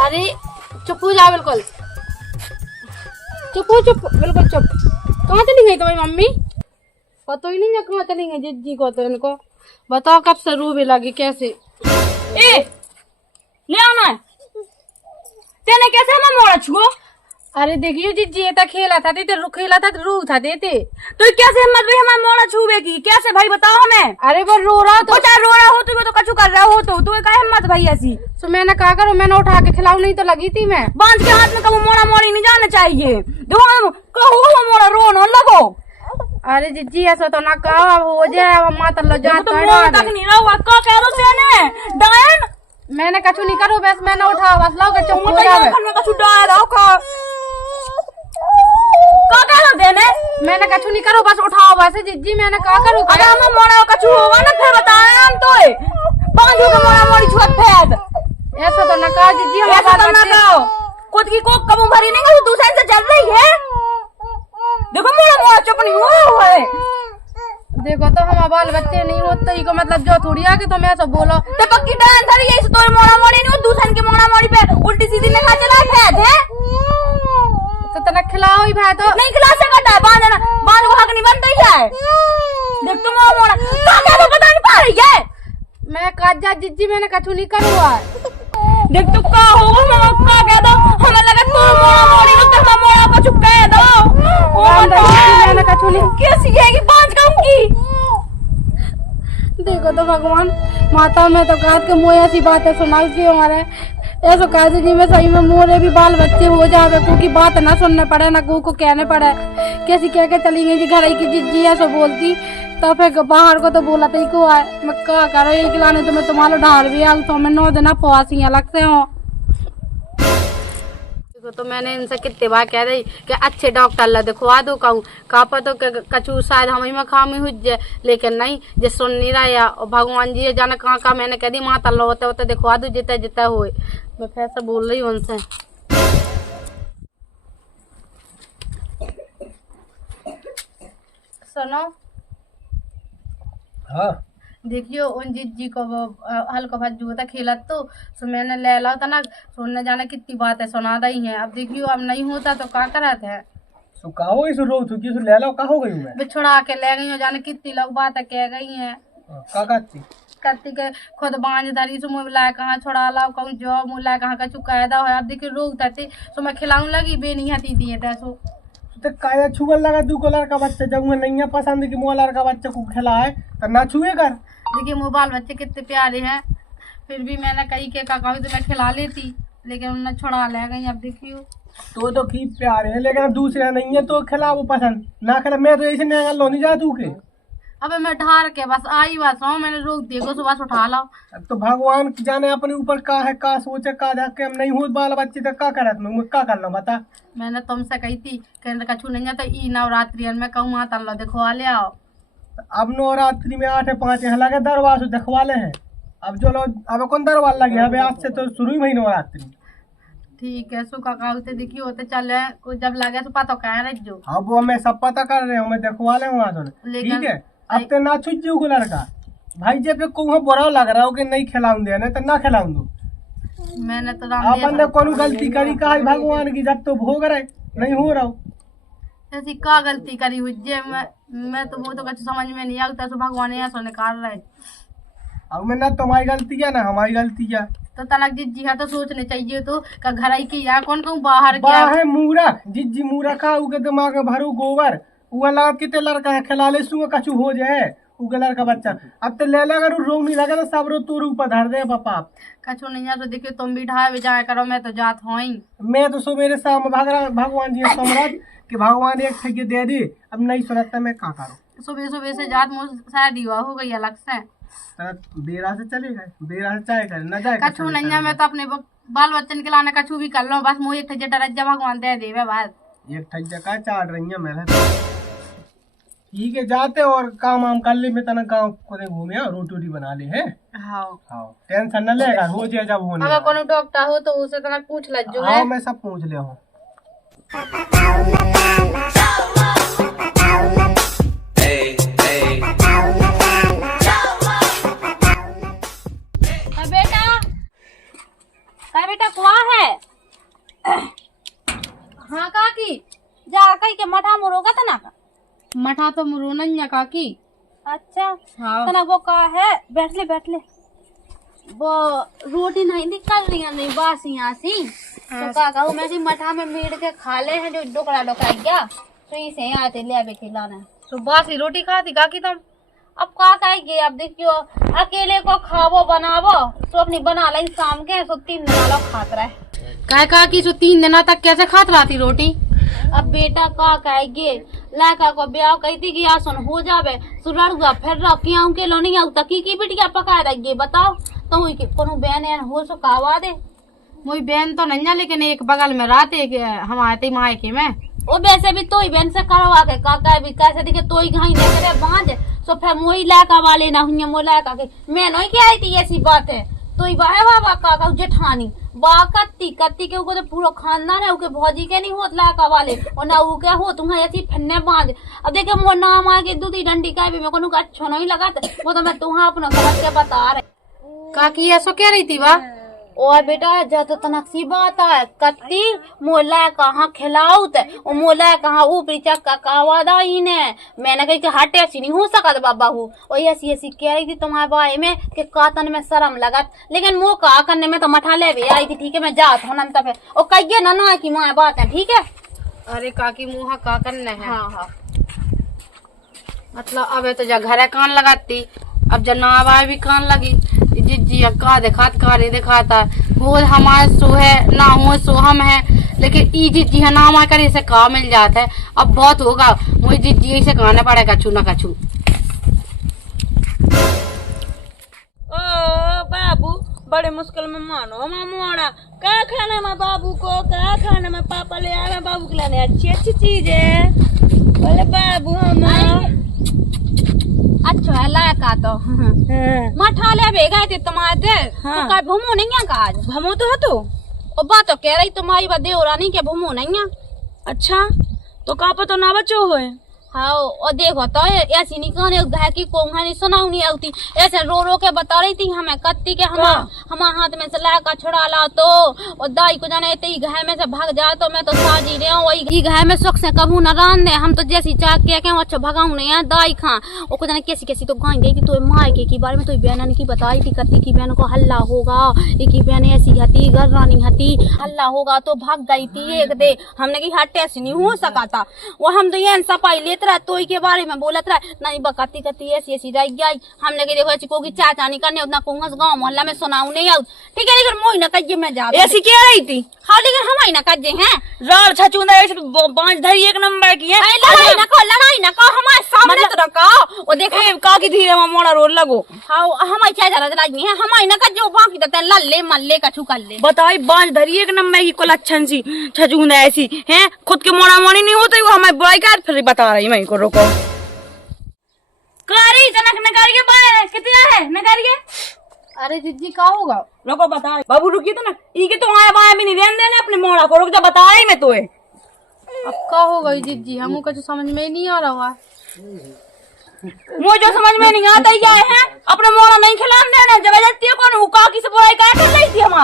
अरे चुप हो जा बिल्कुल, चुप हो, चुप बिल्कुल चुप। कहाँ चली गई तुम्हारी मम्मी? पता ही नहीं है कहाँ चली गई जिज्जी को। तो इनको बताओ कब से रूबे लगी कैसे। ए ले आना है तेने कैसे हम मोड़ा छुओ। अरे देखियो जिज्जी ये तो खेला था देते, खेला था रू था देते। तो कैसे हिम्मत भाई हमारा मोड़ा छुए की? कैसे भाई बताओ हमें। अरे वो रो रहा तो चाहे रो रहा हो तो कछु कर रहा हो तो क्या हिम्मत भाई ऐसी। तो मैंने कहा करो, मैंने उठा के खिलाऊ, नहीं तो लगी थी मैं। बांध के हाथ में कभी मोड़ा मोड़ी नहीं जाना चाहिए। देखो कहो मोड़ा रो न लगो। अरे जिज्जी ऐसा तो ना कहा, हो जाए माता लो जा तो मोड़ा तक नहीं रहा का कह दो तेने डायन। मैंने कछु नहीं करो, बस मैंने उठा बस लाओ के चुप हो जावे। कछु डाल आओ का कह दो तेने। मैंने कछु नहीं करो, बस उठाओ बस जिज्जी। मैंने कहा करो अरे हम मोड़ा कछु होगा ना फिर बताए हम तो बांधो के मोड़ा मोड़ी छुआ फेंक। ऐसा तो ना कहा जिज्जी, हम ऐसा तो ना कहो। खुद की कोक कबू भरी नहीं है, दूसरे से चल रही है। देखो मोड़ा मोड़ा चुप नहीं हुआ है। देखो तो हम बाल बच्चे नहीं होते ही को मतलब जो थोड़ी आके तुम ऐसा बोलो तो पक्की डांस धरी है, तो मोड़ा मोड़ी नहीं हो दूसरे की मोड़ा मोड़ी पे उल्टी सीधी निकाल चला फेंक है। तो तना खिलाओ ही भाई। तो नहीं खिला सकता है, बांध को हक नहीं बनता ही है। देख तुम मोड़ा क्या तो पता नहीं पा रही है। मैं काजा जिज्जी मैंने कछु नहीं करूआ। देख तू का होगा मैं का कह दो हमें लगा तू मोड़ा मोड़ी नु तो मोड़ा को चुप कह दो। ओ मैंने कछु नहीं। कैसी है कि बांध कहूंगी। देखो तो भगवान माता में तो काट के मुँह ऐसी बातें सुनाई थी हमारे। ऐसा कह जी में सही में मोरे भी बाल बच्चे हो जावे, क्योंकि बात ना सुनने पड़े ना को कहने पड़े। कैसी कह के चली गई जी घर की जिज्जी ऐसा बोलती तो फिर बाहर को तो बोला तो को आए। मैं क्या करो एक लाने तो मैं तुम्हारा ढाल भी आल तो मैं 9 दिन पवासी अलग से हो। तो मैंने इनसे कितने बार कह रही कि अच्छे डॉक्टर ला दिखवा दो कहूँ का तो कछु शायद हम ही में खामी हुई जाए, लेकिन नहीं जे सुन नहीं रहा। और भगवान जी जाने कहाँ का मैंने कह दी माता लो होते होते दिखवा दो जितना जितना हुए। मैं फिर से बोल रही हूँ उनसे। सुनो हाँ देखियो उन जिज्जी को वो हल्का भज्जू था खेला तो मैंने ले ला था ना, सुनने जाना कितनी बातें सुना रही हैं। अब देखियो अब नहीं होता तो क्या करते हैं। सो कहो इस रो थी कि ले लो कहो गई मैं बिछुड़ा के ले गई हो, जाने कितनी लोग बातें कह गई हैं। का कहती कत्ती के खुद बांझ धरी सो मुँह लाए कहाँ छोड़ा लाओ कहूँ जो मुँह लाए कहाँ का चुकायदा है। अब देखियो रोग थी सो मैं खिलाऊं लगी बे नहीं हती थी तैसो तो काया छुअल लगा दू को लड़का बच्चा जब मैं नहीं पसंद कि मोह लड़का बच्चे को खिलाए तो ना छुए कर। देखिए मोबाइल बच्चे कितने प्यारे हैं, फिर भी मैंने कही के काका तो मैं खिला लेती, लेकिन उन्हें छुड़ा ले गई। अब देखियो तो की प्यार है, लेकिन दूसरा नहीं है तो खिलाओ पसंद ना खिला। मैं तो ऐसे नहीं लो नहीं जा तू के। अबे मैं ढार के बस आई बस हूँ, मैंने रोक देखो सुबह से उठा लाओ। तो भगवान की जाने अपने ऊपर का है का सोचे का धक्के हम नहीं हो बाल बच्चे तो का करत मैं का कर लो बता। मैंने तुमसे कही थी कहने कछु नहीं है तो ई नवरात्रि में कहूँ माता लो दिखवा ले आओ। अब नवरात्रि में 8-5 लगे दरवाजा दिखवा ले हैं। अब जो लोग अब कौन दरवाजा लगे अब आज से तो शुरू ही हुई नवरात्रि। ठीक है सुखा का होते देखिए होते चले जब लगे तो पता कह रहे जो। अब वो मैं सब पता कर रहे हूँ, मैं दिखवा ले वहाँ तो ठीक है। अब तो ना छुट को लड़का भाई जब को बुरा लग रहा हो कि नहीं खिलाऊं दे तो ना खिलाऊं दो। मैंने तो अपन ने कौन गलती करी का भगवान की जब तो भोग रहे नहीं हो रहा ऐसी का गलती करी हुई जे मैं तो वो तो कुछ समझ में नहीं आता तो भगवान ऐसा निकाल रहे। अब मैं ना तुम्हारी गलती है ना हमारी गलती है। तो तलाक जिज्जी है तो सोचने चाहिए तो का घर आई की या कौन कहूँ बाहर बाहर मूरख जिज्जी मूरख उके दिमाग में भरू गोबर उला कितने लड़का है खिला ले सु कछु हो जाए उगे लड़का बच्चा। अब तो ले लगा रोग नहीं लगा तो सब रो तोर ऊपर धर दे पापा कछु नहीं है तो देखिए तुम भी ढाए जाया करो, मैं तो जात हो ही। मैं तो सवेरे शाम भगवान जी सम्राट कि भगवान एक ठगे दे दे। अब नहीं सुनता मैं का करूं। सुबह सुबह से जात मुझ शादी हुआ हो गई अलग से बेरा से चले गए बेरा से चाहे करे न जाए कछु नहीं है। मैं तो अपने बाल बच्चन के लाने कछु भी कर लो बस मुझे एक ठजे डरजा भगवान दे देवे बस। एक ठजा का चाट रही है मैं ठीक है जाते और काम वाम कर ले में तना गाँव को घूमे रोटी वोटी बना ले है। हाँ टेंशन न लेगा हो जाए जब होने अगर कोनो डॉक्टर हो तो उसे तना पूछ ल जो है। मैं सब पूछ ले हूँ। का बेटा कुआ है? हाँ काकी, जा कहीं के मठा मुरोगा था ना का? मठा तो मुरोना ही काकी। अच्छा हाँ। तना वो का है, बैठ ले वो रोटी नहीं निकल रही है, नहीं बास यहाँ सी तो का कहूँ मैं मठा में मीड़ के खा ले हैं जो डोकरा गया तो इसे आते ले आवे खिलाना तो बासी रोटी खाती काकी तुम। अब का कहेगी, अब देखियो अकेले को खावो बनावो तो अपनी बना ली शाम के सो 3 दिन वाला खात रहे कह काकी सो 3 दिन तक कैसे खात रहती रोटी। अब बेटा का कहेगी लड़का को ब्याह कहती कि आसन हो जावे सुरड़ुआ फिर रखियाऊ के लो नहीं आऊ तकी की बिटिया पका रही बताओ तो कोनो बहन एन हो सो कहवा दे। मोई बहन तो नहीं है लेकिन एक बगल में रहते हमारे मायके में वो वैसे भी तो ही बहन से करवा के काका भी कैसे दिखे तो ही घाई दे करे बांध सो फिर मोई लड़का वाले ना हुई मो लड़का के मैं नहीं क्या आई थी ऐसी बात है तो ही बाहे बाबा काका जेठानी बा कत्ती के ऊपर तो पूरा खानदान है उके भौजी के नहीं होत लड़का वाले और ना ऊ क्या हो तुम्हें ऐसी फन्ने बांध। अब देखे मोर नाम आके दूधी डंडी का भी मेरे को अच्छा नहीं लगा वो तो मैं तुम्हारा अपना समझ के बता रहे काकी ऐसा कह रही थी वाह और बेटा जा तो तनक्सी बात है कत्ती मोला कहाँ खिलाऊत और मोला कहाँ ऊपरी चक्का कहवादा ही ने मैंने कही कि हटे ऐसी नहीं हो सकत बाबा हूँ और ऐसी कह रही थी तुम्हारे बारे में कि कातन में शर्म लगत लेकिन मुँह का करने में तो मठा ले भी आई थी ठीक है मैं जात हूँ तब और कहिए ना की माँ बात है ठीक है। अरे काकी मुँह का करने है हाँ मतलब अब तो जा घर कान लगाती अब जब ना भी कान लगी जी का दिखात का नहीं दिखाता वो हमारे सो है ना हो सो हम है लेकिन ई जी है ना हमारे करे से का मिल जाता है अब बहुत होगा मुझे जी से कहना पड़ेगा कछू ना कछू। ओ बाबू बड़े मुश्किल में मानो मामोड़ा क्या खाना में बाबू को क्या खाना में पापा ले आए बाबू के लाने अच्छी चीज है बोले बाबू हम अच्छा है लायका तो मठा ले भेगा थे तुम्हारे तो का भूमो नहीं है का आज भमो तो है तो और बात तो कह रही तुम्हारी बात देवरानी के भूमो नहीं है। अच्छा तो का पता ना बच्चो होए हाँ और देखो तो ऐसी निकाने गाय की कोंघानी सुनाऊ नहीं आती ऐसे रो के बता रही थी हमें कत्ती के हमारे हाथ में से लाका छुड़ा ला तो और दाई को जाने घाय में से भाग जा तो मैं तो साजी रही हूँ वही घाय में सुख से कबू न रान दे हम तो जैसी चाह के अच्छा भगाऊ नहीं है दाई खा और को जाने कैसी कैसी तो गाय गई थी तो मायके की बारे में तो बहन की बताई थी कत्ती की बहन को हल्ला होगा एक बहन ऐसी हती घर रानी हती हल्ला होगा तो भाग गई थी एक दे हमने की हट ऐसी नहीं हो सका था वो हम तो ये सफाई लेते रहा तो के बारे में बोलत रहा नहीं बकती कती ऐसी रह गई हमने के देखो को की चाचा नहीं करने उतना कोंगस गांव मोहल्ला में सुनाऊ नहीं आउ ठीक है लेकिन मोई ना कज्जे में जा ऐसी कह रही थी हाँ लेकिन हम ही ना कज्जे हैं राड़ छचुंदा ऐसे बांझ धरी एक नंबर की है लड़ाई ना को हमारे सामने तो रखा वो देखो का की धीरे में मोड़ा रोड लगो हां हम चाचा लड़ाई नहीं है हम ही ना कज्जे बाकी तो लल्ले मल्ले कछु कर ले बताई बांझ धरी एक नंबर की को लच्छन सी छचुंदा ऐसी हैं खुद के मोड़ा मोड़ी नहीं होती वो हमें बुराई कर फिर बता रही मैं को रोको कारी जनक नगारी के बारे कितना है नगारी के अरे दीदी का होगा रोको बता बाबू रुकिए तो ना ई के तो आए बाए भी नहीं रहने देने अपने मोड़ा को रुक जा बता रही मैं तो अब का होगा दीदी हमको कुछ समझ में नहीं आ रहा है मुझे जो समझ में नहीं आता ही है अपने मोड़ा नहीं खिलाने देने जबरदस्ती कौन हूं काकी से बुराई क्या कर रही थी हम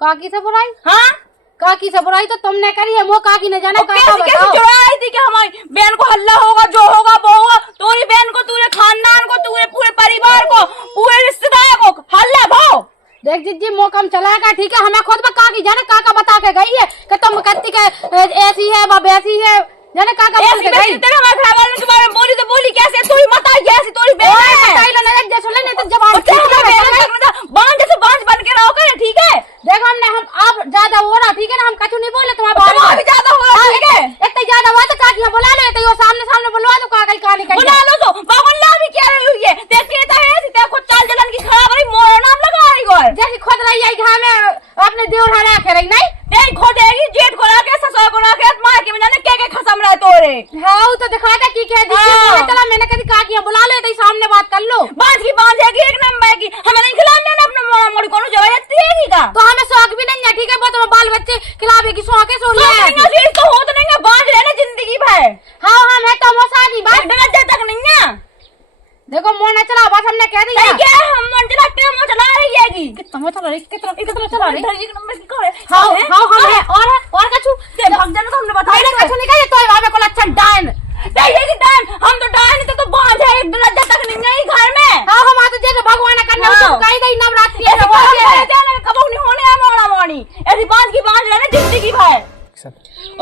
काकी से बुराई हां काकी से बुराई तो तुमने करी है वो काकी ने जाने काका बताओ चुराई थी कि हमारी बहन को हल्ला होगा जो होगा वो होगा तोरी बहन को पूरे खानदान को पूरे पूरे परिवार को पूरे रिश्तेदार को हल्ला भाव देख जीजी मोकम चलाएगा ठीक है हमें खुद में काकी जाने काका बता के गई है कि तुम कत्ती के ऐसी है वो वैसी है जाने काका बोल के गई तेरे हमारे घर वालों के बारे में बोली तो बोली कैसे तोरी मत आई ऐसी तोरी बहन है बताई लो ना जैसे ले नहीं तो जवान बांध जैसे बांध बन के रहो करे ठीक है देखो हमने हम आप ज्यादा हो रहा ठीक है ना हम कछु नहीं बोले तुम्हारे बारे में भी ज्यादा हो रहा ठीक है इतना ज्यादा हुआ तो काकी बुला ले तो सामने सामने बुलवा दो काका काली का बुला लो तो बाबुल्ला भी क्या रही हुई है देखिए तो है ऐसी खुद चाल जलन की खराब रही मोरा नाम लगा रही गोर जैसे खुद रही है घर में अपने देवर हरा के रही नहीं खोदेगी जेठ को रखे ससुर को रखे मार के जाने के खसम रहे तोरे हां तो दिखा दे की कह दी चला मैंने कभी काकी बुला ले तो सामने बात कर लो बांधेगी एक नंबर की हमें नहीं खिलाने ना अपने मोड़ा मोड़ी कोनो जबरदस्ती है का तो हमें शौक भी नहीं है ठीक है वो तो बाल बच्चे खिलावे की शौक है सो ले फिर तो हो तो नहीं है बांध लेना जिंदगी भर हां हां मैं तो मोसादी बात डर तक नहीं है देखो मोह ना चला, बस हमने कह दिया क्या हम मन चला के मुंह चला रही हैगी कितना चला रही, कितना चला रही। एक नंबर की कहो है हाँ हम है और कछु ते भाग जाने तो हमने भाई बताया ने कछु नहीं कहा, तो वहां पे कोई अच्छा डायन नहीं है कि डायन हम तो डायन तो बांध है एक दरवाजा तक नहीं है घर में। हाँ हम आते जैसे भगवान करने हाँ। तो कही गई नवरात्रि ऐसे है बांध है जाने कबो नहीं होने है मोड़ा मोड़ी ऐसी बांध की बांध रहना जिंदगी भर।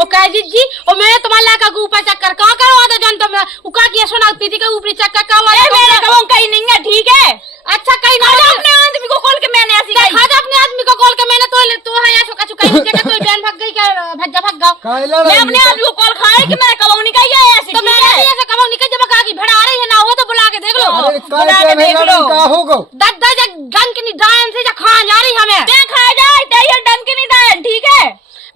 ओ काजी जी ओ मैं तुम्हारा का ऊपर चक्कर का करवा दो जन तुम उका की सुनाती थी के ऊपरी चक्कर का वाला मेरे कबो कहीं नहीं है ठीक है। अच्छा कहीं ना अपने आदमी को खोल के मैंने ऐसी गई खाजा अपने आदमी को कॉल के मैंने तो है ऐसा कछु कहीं के तो बहन भाग गई क्या भाग गाओ मैं अपने आदमी को कॉल खाए कि मैं कबो नहीं कही है ऐसी तो मैंने ऐसा कहो निकल जब कहा की भेड़ा आ रही है ना वो तो बुला के देख लो अरे बुला के देख लो का होगा दद्दा जग गन की डायन से जा खा जा रही हमें मैं खा जाए तेरे डन के नहीं डायन ठीक है।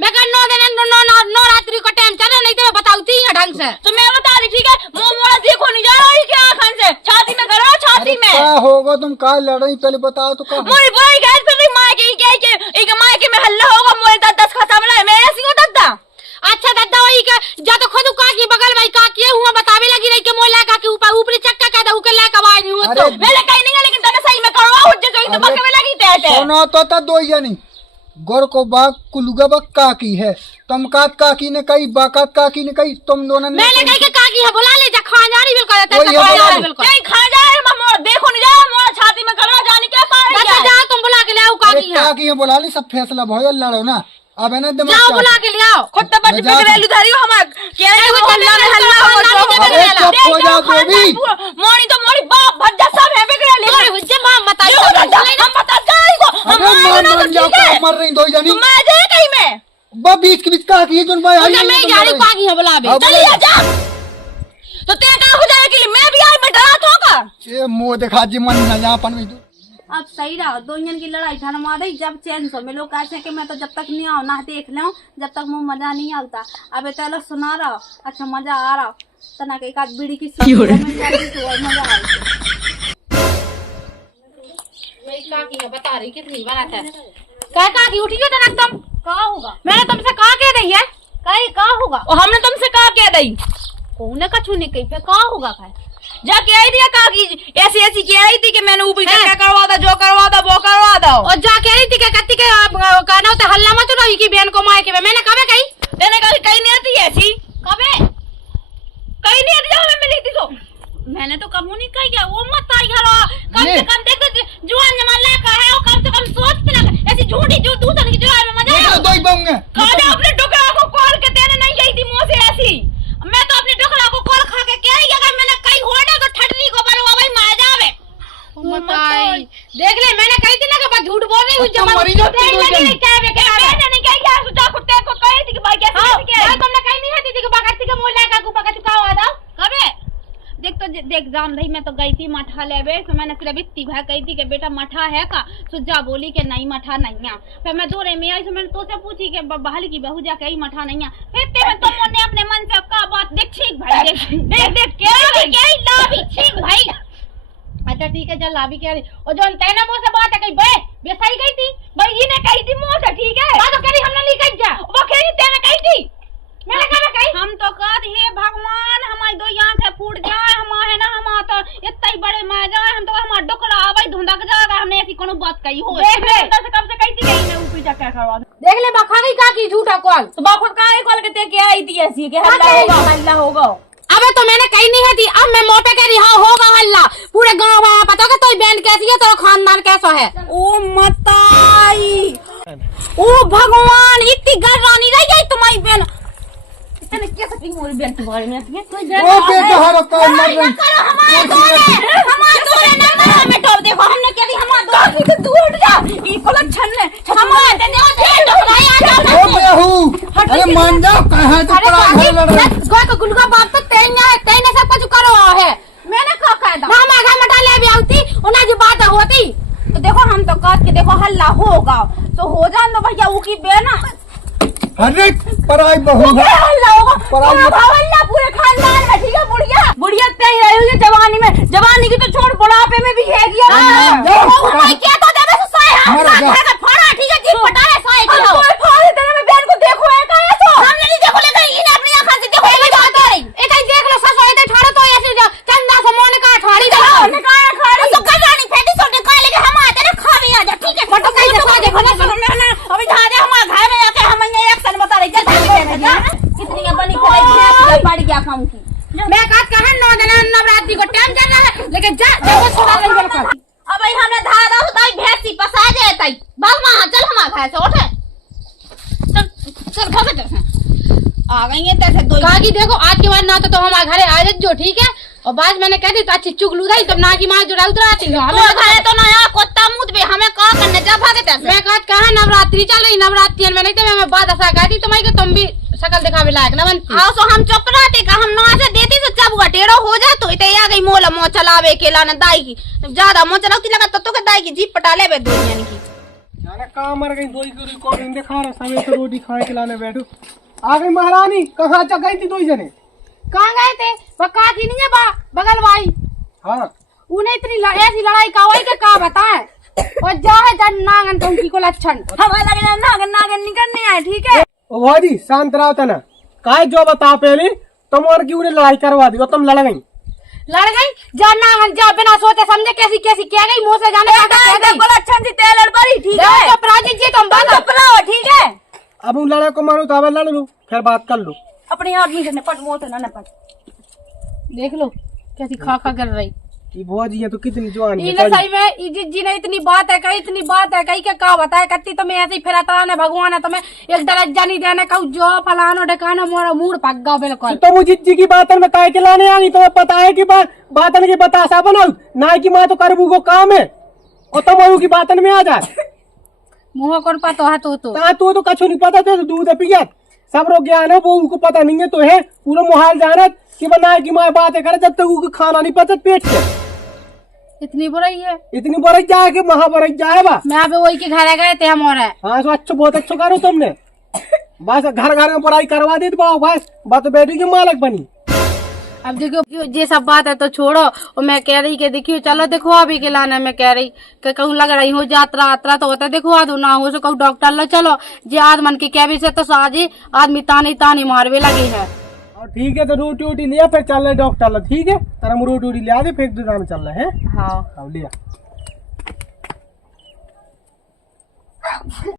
मैं कह नौ रात्रि का टाइम चल नहीं तो बताऊती है ढंग से तो मैं बता रही ठीक है मुंह मोड़ा देखो नहीं जा रही क्या आंखन से छाती में करो छाती में क्या होगा तुम का लड़ रही पहले बताओ तो का मोरी बुराई गैस फिर मां के एक मां के में हल्ला होगा मोरे 10 खत्म है मैं ऐसी हूं दद्दा। अच्छा दद्दा वही का जा तो खुद का की बगल भाई का किए हुआ बतावे लगी रही के मोला का के ऊपर ऊपरी चक्का का ऊके ला का आवाज नहीं हो तो मैंने कहीं नहीं है लेकिन तने सही में करवा हो जो तो बके में लगी थे सुनो तो दो जनी गोर को बाग कुलुगा बाग काकी है तमकात काकी ने कही बाकात काकी ने कही तुम दोनों ने मैंने कही के काकी है बुला ले जा खा जा रही बिल्कुल वही है, बुला लो। नहीं खा जाए मोर देखो नहीं जा मोर छाती में करवा जाने क्या पा रही दद्दा है जा तुम बुला के ले आओ अरे काकी है काकी है बुला ली सब फैसला भयो लड़ो ना अब है ना दिमाग जाओ चाट। बुला के ले आओ खुट्टा बच मैं जा- बिगड़ेलू धरी हो हम क्या है वो हल्ला में चल हल्ला हो रहा है, अरे चुप हो जाओ बेबी मोनी तो मोरी बाप भज्जा सब है बिगड़ेली अरे हुज्जे मां बताई हम बता जाए को हम अरे मर जाओ का मर रही दो जनी मैं जाए कहीं में बा बीच के बीच काकी है जोन भाई मुझे मैं जा रही काकी है बुला बे अब चलिए जा तो ते का हो जाए के लिए मैं भी आई मैं डरा था का ये मुंह दिखा जी मन ना यहाँ पर में अब सही रहा दो जन की लड़ाई धर्मा दे जब चैन सो में लोग कहते हैं कि मैं तो जब तक नहीं आऊँ ना देख लूँ जब तक मुँह मजा नहीं आता। अब तो लोग सुना रहा अच्छा मजा आ रहा तना के एक आध बीड़ी की मजा आ काकी है बता रही कितनी बात है क्या काकी उठी हो तना तुम कहा होगा मैंने तुमसे कहा कह रही है कहीं कहा होगा और हमने तुमसे कहा क्या दई कौन कछु नहीं कही फिर कहा होगा क्या जाके आई थी कहा कि ऐसी ऐसी क्या आई थी कि मैंने ऊपर क्या करवा दो जो करवा दो वो करवा दो और जा कह रही थी कि कत्ती के कहना होता हल्ला मत रही की बहन को मार के मैंने कब कही मैंने कहा कहीं नहीं आती ऐसी कबे कहीं नहीं आती मैं मिली थी तो मैंने तो कबू नहीं कही क्या वो मत आई हरो कम से कम देख जुआन जमाला का है वो कम से कम सोच के ना ऐसी झूठी जो दूसरे की जुआन में मजा दो ही बाऊंगे कहा अपने डोकरा को कॉल के तेरे नहीं गई थी मुंह से ऐसी मैं तो अपने डोकरा को कॉल खा के क्या ही अगर मैंने कहीं होड़ा तो ठटरी को बरवा भाई मार जावे बताई देख ले मैंने कही थी ना कि बस झूठ बोल रही हूं जब मरी जाती है नहीं क्या है क्या मैंने नहीं कही क्या सुधा कुत्ते को कही थी कि भाई कैसे क्या तुमने कहीं नहीं हती थी कि बगती के मोला का ऊपर का चुका हुआ था कबे देख तो देख जान रही मैं तो गई थी मठा लेवे तो मैंने सिर्फ इतनी भाई कही थी कि बेटा मठा है का सुजा बोली कि नहीं मठा नहीं है फिर मैं दूर में आई तो मैंने तो से पूछी कि बहाली की बहू जाके आई मठा नहीं है फिर ते तुमने अपने मन से का बात देख ठीक भाई देख देख क्या लाभी ठीक भाई अच्छा ठीक है चल लाभी कह रही और जो तैना मुंह से बात है कही बे बेसाई गई थी भाई ये ने कही थी मुंह से ठीक है बात तो कह रही हमने नहीं कही जा वो कह रही तेने कही थी मैंने कहा कही हम तो कहते हे भगवान हमारी दो आंखें फूट जाए हम है ना हम तो इतना ही बड़े मर जाए हम तो हमारा डुकरा आवे धुंधक जाएगा हमने ऐसी कोनो बात कही हो देख ले कब से कही थी कि मैं ऊपर जाके करवा देख ले बखा गई काकी झूठा कॉल तो बाप का कॉल के ते के आई थी ऐसी कि हल्ला होगा अबे तो मैंने कही नहीं थी अब मैं मोटे कह रही हाँ होगा हल्ला पूरे गांव में पता होगा तो बहन कैसी है तो खानदान कैसा है ओ मताई ओ भगवान इतनी गर्रानी रह गई तुम्हारी बहन मैंने कैसे की मोरी बहन तुम्हारे में ऐसी कोई ओ बेटा हरो का मर रही हमारे दूर ना हमें टॉप देखो हमने क्या दी हमारे तो दूर हट जा ई कोला छन्ने हमारे देने और टकराया ओ बेहू अरे मान जाओ कहां तो पड़ा घर लड़ रहे गोय को गुलगा बाप तो तेने सब कुछ करो है मैंने क्या कहा था ना मैं घर मटा ले भी आती उन्हें जो बात होती तो देखो हम तो कह के देखो हल्ला होगा तो हो जान दो भैया वो की बेना अरे पराई बहू है हल्ला होगा पराई हल्ला पूरे खानदान में ठीक है बुढ़िया बुढ़िया तय रही हुई जवानी में जवानी की तो छोड़ बुढ़ापे में भी है गया भाई क्या तो दे बस साए मर जा। हाथ फाड़ा ठीक है जी पटा ले साए की हो कोई फाड़े तेरे में बहन को देखो है का तो हमने नहीं देखो लेकिन इन्हें अपनी आंखों से देखो ये बात है एक ही देख लो ससुर इधर ठाड़ो तो ऐसे चंदा से मोने का ठाड़ी दे सर भगत है आ गई है तैसे दो काकी देखो आज के बाद ना तो हमारे घरे आ जो ठीक है और बाद मैंने कह दी तो अच्छी चुगलू दाई तब ना की माँ जुड़ा उतराती तो घरे तो नया कुत्ता मुद पे हमें का करने जा भगत है मैं कहा नवरात्रि चल रही नवरात्रि में नहीं तो मैं बात ऐसा कहती तुम्हारी कि तुम भी शकल दिखावे लायक न बनती आओ सो हम चुप रहते का हम ना से देती से चबुआ टेढ़ो हो जा तो इते आ गई मोला मो चलावे के लाना दाई की ज्यादा मो चलाती लगा तो के दाई की जीप पटा ले बे दुनिया की जाने कहाँ मर गई दो की रिकॉर्डिंग दिखा रहा समय से रोटी खाए के लाने बैठो आ गई महारानी कहाँ जा गई थी दो जने कहाँ गए थे वो काकी नहीं है बगल भाई हाँ उन्हें इतनी ऐसी लड़ाई का हुई कि का बताए और जा है जन नागन तुमकी को लक्षण हमें लगे नागन नागन निकलने आए ठीक है ओ भाजी शांत रहो तना काय जो बता पहले तुम और क्यों ने लड़ाई करवा दी और तुम लड़ गई जा नागन जा बिना सोचे समझे कैसी कैसी कह गई मुंह से जाने का बोला अच्छा सी तेल पड़ी ठीक है तो प्राजी जी तुम बंद चपलाओ ठीक है अब उन लड़ाई को मारो तो अब लड़ लो फिर बात कर लो अपनी आदमी से निपट मोह ना निपट देख लो कैसी खा खा कर रही ये बुआ जी है तो कितनी जवान है इने सही में इजित जी ने इतनी बात है कही इतनी बात है कही के का बताया कत्ती तो मैं ऐसे ही फिरता रहने भगवान है तो मैं एक दरज्जा नहीं देने कहूँ जो फलानो ढकानो मोरा मूड पक गया बिल्कुल तो मुझे जी की बातन में काय के लाने आई तुम्हें पता है कि बातन की बतासा बनाऊ ना की माँ तो करबू को काम है और तुम की बातन में आ जाए मुँह कौन पता है तो तो कछु नहीं पता तो दूध पिया सब रो ज्ञान है वो उनको पता नहीं है तो है पूरा मुहाल जानत कि बना की माँ बातें करे जब तक उनको खाना नहीं पता पेट से इतनी बुराई है इतनी बरस जाए कि महा बरस जाए बा मैं अभी वही के घर गए थे हम और हाँ तो अच्छा बहुत अच्छा करो तुमने बस घर घर में पढ़ाई करवा दी तो बस बात बेटी की मालक बनी अब देखो ये सब बात है तो छोड़ो और मैं कह रही कि देखियो चलो देखो अभी के लाने में कह रही कि कहूँ लग रही हो यात्रा यात्रा तो होता देखो आ दो ना हो सो कहूँ डॉक्टर लो चलो जे आज मन की कैबी से तो साजी आदमी तानी तानी मारवे लगी है और ठीक है तो रोटी वोटी लिया फिर चल रहे डॉक्टर लो ठीक है तर हम रोटी वोटी लिया दे फिर दुकान चल रहे हैं हाँ लिया